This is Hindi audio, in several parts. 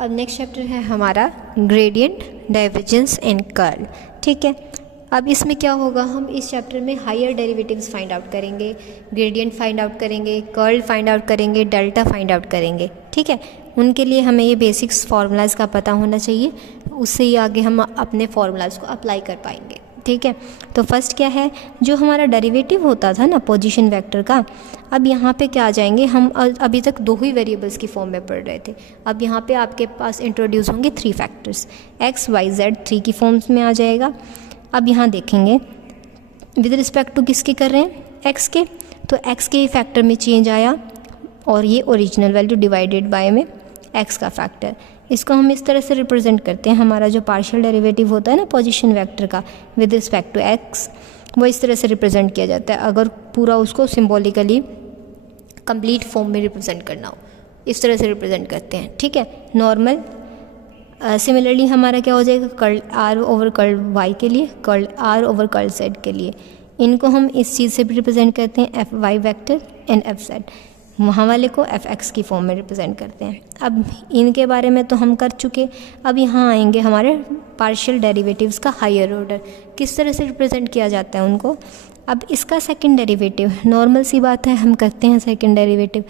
अब नेक्स्ट चैप्टर है हमारा ग्रेडियंट, डाइवर्जेंस एंड कर्ल। ठीक है, अब इसमें क्या होगा, हम इस चैप्टर में हायर डेरिवेटिव्स फाइंड आउट करेंगे, ग्रेडियंट फाइंड आउट करेंगे, कर्ल फाइंड आउट करेंगे, डेल्टा फाइंड आउट करेंगे। ठीक है, उनके लिए हमें ये बेसिक्स फार्मूलाज का पता होना चाहिए, उससे ही आगे हम अपने फार्मूलाज को अप्लाई कर पाएंगे। ठीक है, तो फर्स्ट क्या है, जो हमारा डेरिवेटिव होता था ना पोजीशन वेक्टर का, अब यहाँ पे क्या आ जाएंगे, हम अभी तक दो ही वेरिएबल्स की फॉर्म में पढ़ रहे थे। अब यहाँ पे आपके पास इंट्रोड्यूस होंगे 3 फैक्टर्स, x, y, z 3 की फॉर्म्स में आ जाएगा। अब यहाँ देखेंगे विद रिस्पेक्ट टू किसके कर रहे हैं, x के, तो x के फैक्टर में चेंज आया और ये ओरिजिनल वैल्यू डिवाइडेड बाय में x का फैक्टर। इसको हम इस तरह से रिप्रेजेंट करते हैं, हमारा जो पार्शियल डेरिवेटिव होता है ना पोजीशन वेक्टर का विद रिस्पेक्ट टू x, वो इस तरह से रिप्रेजेंट किया जाता है। अगर पूरा उसको सिम्बॉलिकली कंप्लीट फॉर्म में रिप्रेजेंट करना हो, इस तरह से रिप्रेजेंट करते हैं। ठीक है, नॉर्मल। सिमिलरली हमारा क्या हो जाएगा, curl r over curl y के लिए, curl r over curl z के लिए, इनको हम इस चीज़ से भी रिप्रेजेंट करते हैं F Y vector and F Z, वहाँ वाले को एफ एक्स की फॉर्म में रिप्रेजेंट करते हैं। अब इनके बारे में तो हम कर चुके, अब यहाँ आएंगे हमारे पार्शियल डेरिवेटिव्स का हायर ऑर्डर, किस तरह से रिप्रेजेंट किया जाता है उनको। अब इसका सेकंड डेरिवेटिव, नॉर्मल सी बात है हम करते हैं सेकंड डेरिवेटिव,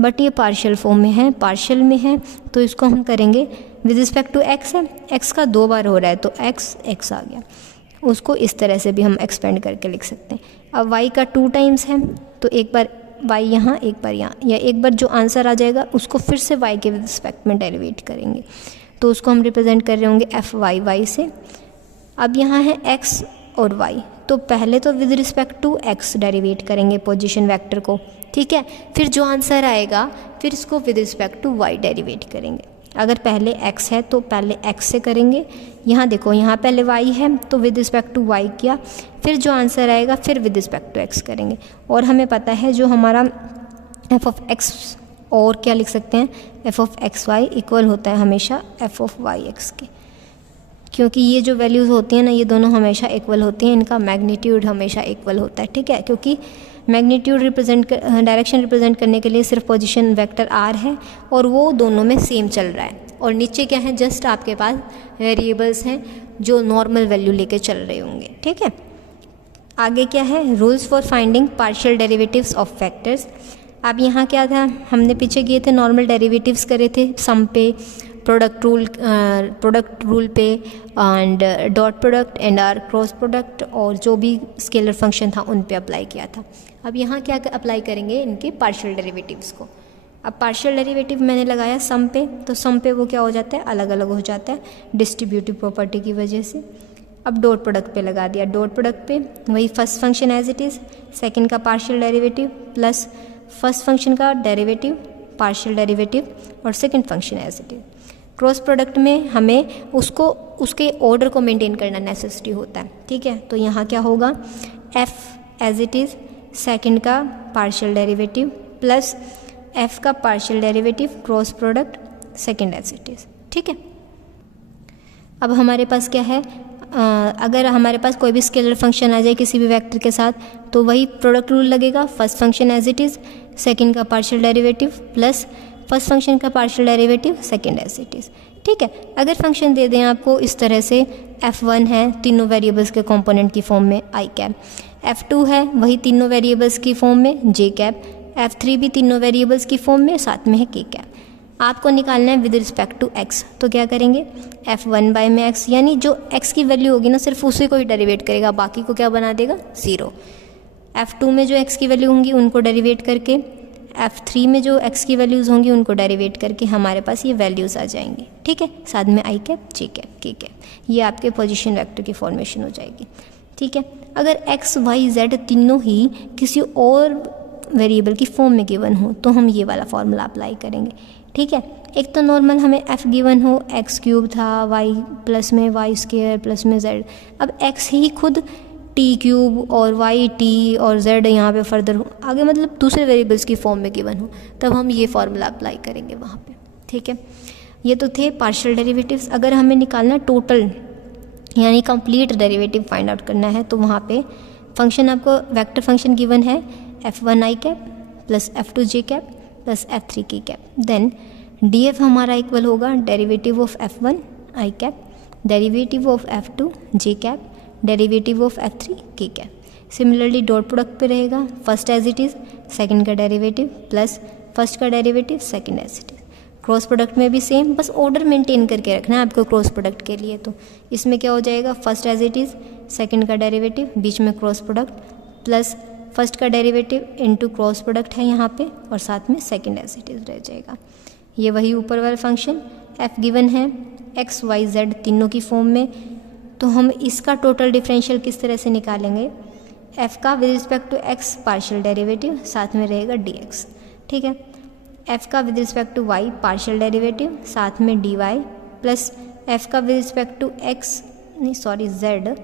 बट ये पार्शियल फॉर्म में है, पार्शियल में है, तो इसको हम करेंगे विद रिस्पेक्ट टू एक्स है, एक्स का 2 बार हो रहा है तो एक्स आ गया, उसको इस तरह से भी हम एक्सपेंड करके लिख सकते हैं। अब वाई का 2 टाइम्स है तो एक बार वाई यहाँ एक बार यहाँ, या एक बार जो आंसर आ जाएगा उसको फिर से वाई के विद रिस्पेक्ट में डेरिवेट करेंगे, तो उसको हम रिप्रेजेंट कर रहे होंगे एफ वाई वाई से। अब यहाँ है एक्स और वाई, तो पहले तो with respect to X derivate करेंगे पोजीशन वेक्टर को, ठीक है, फिर जो आंसर आएगा फिर इसको with respect to Y derivate करेंगे। अगर पहले x है तो पहले x से करेंगे, यहाँ देखो यहाँ पहले y है तो विद रिस्पेक्ट टू y किया, फिर जो आंसर आएगा फिर विद रिस्पेक्ट टू x करेंगे। और हमें पता है जो हमारा f ऑफ x, और क्या लिख सकते हैं, f of X Y equal होता है हमेशा f ऑफ वाई एक्स के, क्योंकि ये जो वैल्यूज़ होती हैं ना ये दोनों हमेशा इक्वल होती हैं, इनका मैग्नीट्यूड हमेशा इक्वल होता है। ठीक है, क्योंकि मैग्नीट्यूड डायरेक्शन रिप्रेजेंट करने के लिए सिर्फ पोजीशन वेक्टर r है और वो दोनों में सेम चल रहा है, और नीचे क्या है, जस्ट आपके पास वेरिएबल्स हैं जो नॉर्मल वैल्यू लेके चल रहे होंगे। ठीक है, आगे क्या है, rules for finding partial derivatives of factors. अब यहाँ क्या था, हमने पीछे किए थे नॉर्मल डेरिवेटिव्स करे थे सम पे, प्रोडक्ट रूल पे and dot product and or cross product, और जो भी स्केलर फंक्शन था उन पे अप्लाई किया था। अब यहाँ क्या अप्लाई करेंगे, इनके पार्शियल डेरिवेटिव्स को। अब पार्शियल डेरिवेटिव मैंने लगाया सम पे, तो सम पे वो क्या हो जाता है, अलग अलग हो जाता है डिस्ट्रीब्यूटिव प्रॉपर्टी की वजह से। अब डॉट प्रोडक्ट पे लगा दिया, डॉट प्रोडक्ट पे वही first function as it is, second का partial derivative plus first function का डेरिवेटिव, पार्शियल डेरिवेटिव और second function as it is. Cross product में हमें उसको उसके ऑर्डर को मेंटेन करना नेसेसरी होता है। ठीक है, तो यहाँ क्या होगा, f as it is, second का पार्शियल डेरिवेटिव प्लस f का partial derivative cross product second as it is. ठीक है, अब हमारे पास क्या है, अगर हमारे पास कोई भी स्केलर फंक्शन आ जाए किसी भी वेक्टर के साथ तो वही प्रोडक्ट रूल लगेगा, first function as it is, second का partial derivative plus first function का partial derivative second as it is. ठीक है, अगर फंक्शन दे दें आपको इस तरह से, f1 है तीनों वेरिएबल्स के कंपोनेंट की फॉर्म में i कैप, f2 है वही तीनों वेरिएबल्स की फॉर्म में j कैप, f3 भी तीनों वेरिएबल्स की फॉर्म में साथ में है k कैप। आपको निकालना है विद रिस्पेक्ट टू x, तो क्या करेंगे, f1 बाय में x, यानी जो x की वैल्यू होगी ना सिर्फ उसी को ही डेरिवेट करेगा, बाकी को क्या बना देगा 0। f2 में जो x की वैल्यू होंगी उनको डेरिवेट करके, f3 में जो x की वैल्यूज़ होंगी उनको डेरिवेट करके हमारे पास ये वैल्यूज़ आ जाएंगी। ठीक है, साथ में i cap, j cap, k cap, ये आपके पोजीशन वेक्टर की फॉर्मेशन हो जाएगी। ठीक है, अगर x, y, z तीनों ही किसी और वेरिएबल की फॉर्म में गिवन हो तो हम ये वाला फॉर्मूला अप्लाई करेंगे। ठीक है, एक तो नॉर्मल हमें f गिवन हो, x क्यूब था, y प्लस में y स्क्वायर प्लस में z, अब x ही खुद t क्यूब और y t और z यहाँ पे फर्दर हो आगे, मतलब दूसरे वेरिएबल्स की फॉर्म में गिवन हो, तब हम ये फार्मूला अप्लाई करेंगे वहाँ पे। ठीक है, ये तो थे पार्शियल डेरिवेटिव्स। अगर हमें निकालना टोटल यानी कंप्लीट डेरिवेटिव फाइंड आउट करना है तो वहाँ पे फंक्शन आपको वेक्टर फंक्शन गिवन है f1 i cap plus f2 j cap plus f3 k cap, then D F हमारा इक्वल होगा derivative of F1 i cap, derivative of F2 j cap, derivative of F3 k cap. Similarly dot product पे रहेगा first as it is, second का डेरिवेटिव प्लस फर्स्ट का derivative second as it is. Cross product में भी सेम, बस ऑर्डर मेंटेन करके रखना है आपको क्रॉस प्रोडक्ट के लिए। तो इसमें क्या हो जाएगा, first as it is, second का डेरिवेटिव, बीच में क्रॉस प्रोडक्ट प्लस फर्स्ट का डेरिवेटिव इनटू क्रॉस प्रोडक्ट है यहाँ पे, और साथ में सेकंड एज इट इज़ रह जाएगा। ये वही ऊपर वाला फंक्शन f गिवन है x y z तीनों की फॉर्म में। तो हम इसका टोटल डिफरेंशियल किस तरह से निकालेंगे, f का with respect to x partial derivative, साथ में रहेगा dx, ठीक है। f का with respect to y partial derivative, साथ में dy प्लस f का with respect to z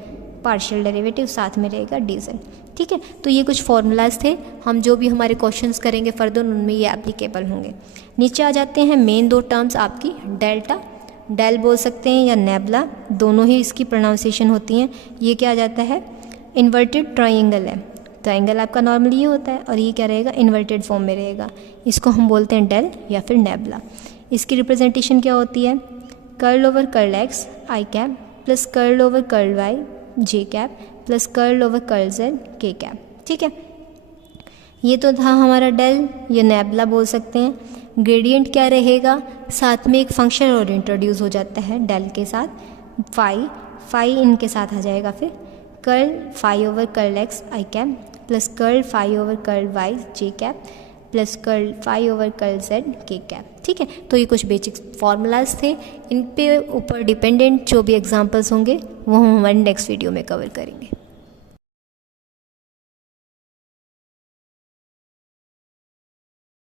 partial derivative, साथ में रहेगा dz, ठीक है। तो ये कुछ फॉर्मूलाज थे, हम जो भी हमारे क्वेश्चंस करेंगे फर्दर उनमें ये एप्लीकेबल होंगे। नीचे आ जाते हैं मेन दो टर्म्स आपकी, डेल्टा, डेल बोल सकते हैं या नेबला, दोनों ही इसकी प्रोनाउंसिएशन होती हैं। ये क्या आ जाता है, इन्वर्टेड ट्राइंगल है, ट्राइंगल आपका नॉर्मली ये होता है, और ये क्या रहेगा, इन्वर्टेड फॉर्म में रहेगा, इसको हम बोलते हैं डेल या फिर नेबला। इसकी रिप्रेजेंटेशन क्या होती है, curl over curl X I cap plus curl over curl Y J cap plus curl over curl Z K cap, ठीक है। ये तो था हमारा डेल, ये नेबला बोल सकते हैं। ग्रेडियंट क्या रहेगा, साथ में एक फंक्शन और इंट्रोड्यूस हो जाता है डेल के साथ, फाई इनके साथ आ जाएगा, फिर curl phi over curl X I cap plus curl phi over curl Y J cap plus curl phi over curl Z K cap, ठीक है। तो ये कुछ बेसिक फॉर्मूलाज थे, इन पे ऊपर डिपेंडेंट जो भी एग्जांपल्स होंगे वो हम हमारे नेक्स्ट वीडियो में कवर करेंगे।